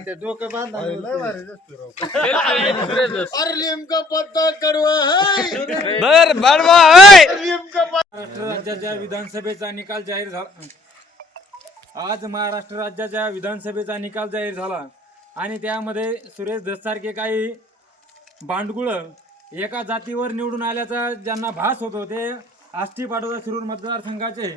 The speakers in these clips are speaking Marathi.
ते डोकं बांधा अरे नेमकं पत्ता कडवा है बर बडवा होय. महाराष्ट्र राज्याच्या विधानसभेचा निकाल जाहीर झाला. आज महाराष्ट्र राज्याच्या विधानसभेचा निकाल जाहीर झाला. आणि त्यामध्ये सुरेश धससारखे काही भांडकुळ एका जातीवर निवडून आल्याचा ज्यांना भास होतो ते आष्टी पाडोदा शिरूर मतदारसंघाचे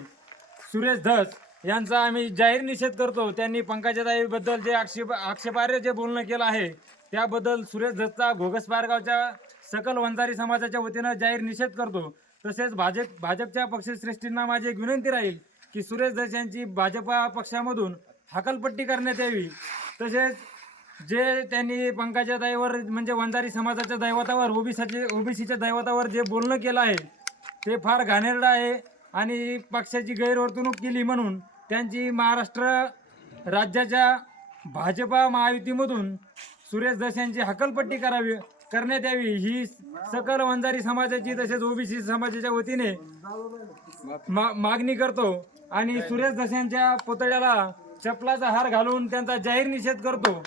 सुरेश धस यांचा आम्ही जाहीर निषेध करतो. त्यांनी पंकजाताईबद्दल जे आक्षेप आक्षेपार्ह जे बोलणं केलं आहे त्याबद्दल सुरेश दत्ता घोगस पारगावच्या सकल वंजारी समाजाच्या वतीनं जाहीर निषेध करतो. तसेच भाजप भाजपच्या पक्षश्रेष्ठींना माझी एक विनंती राहील की सुरेश धस यांची भाजपा पक्षामधून हकलपट्टी करण्यात यावी. तसेच जे त्यांनी पंकजा दैवर म्हणजे वंजारी समाजाच्या दैवतावर ओबीसीचे ओबीसीच्या दैवतावर जे बोलणं केलं आहे ते फार घाणेरडं आहे आणि पक्षाची गैरवर्तणूक केली म्हणून त्यांची महाराष्ट्र राज्याच्या भाजपा महायुतीमधून सुरेश दस यांची हकलपट्टी करावी करण्यात यावी. ही सकल वंजारी समाजाची तसेच ओबीसी समाजाच्या वतीने मा- मागणी करतो आणि सुरेश दस यांच्या पुतळ्याला चपलाचा हार घालून त्यांचा जाहीर निषेध करतो.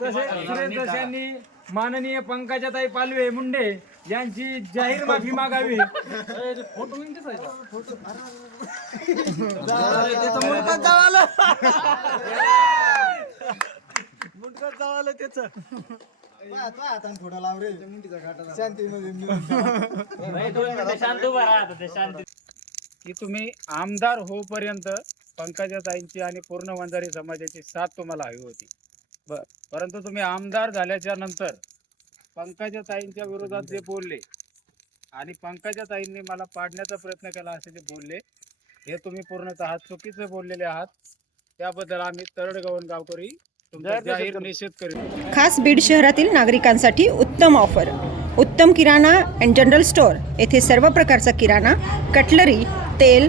तसेच सुरेश दस यांनी माननीय पंकजाताई पालवे मुंडे यांची जाहीर माफी मागावी. शांतीमध्ये की तुम्ही आमदार होईपर्यंत पंकजाताईंची आणि पूर्ण वंजारी समाजाची साथ तुम्हाला हवी होती. बर परंतु तुम्ही आमदार झाल्याच्यानंतर पंकजाताईंच्या विरोधात जे बोलले आणि पंकजाताईंनी मला पाडण्याचा प्रयत्न केला असे जे बोलले हे तुम्ही पूर्णतः चुकीचे बोललेले आहात त्याबद्दल आम्ही तरडगवन गावकरी तुमचा जाहीर निषेध करीत खास बीड शहरातील नागरिकांसाठी उत्तम ऑफर उत्तम किराणा अँड जनरल स्टोअर येथे सर्व प्रकारचा किराणा कटलरी तेल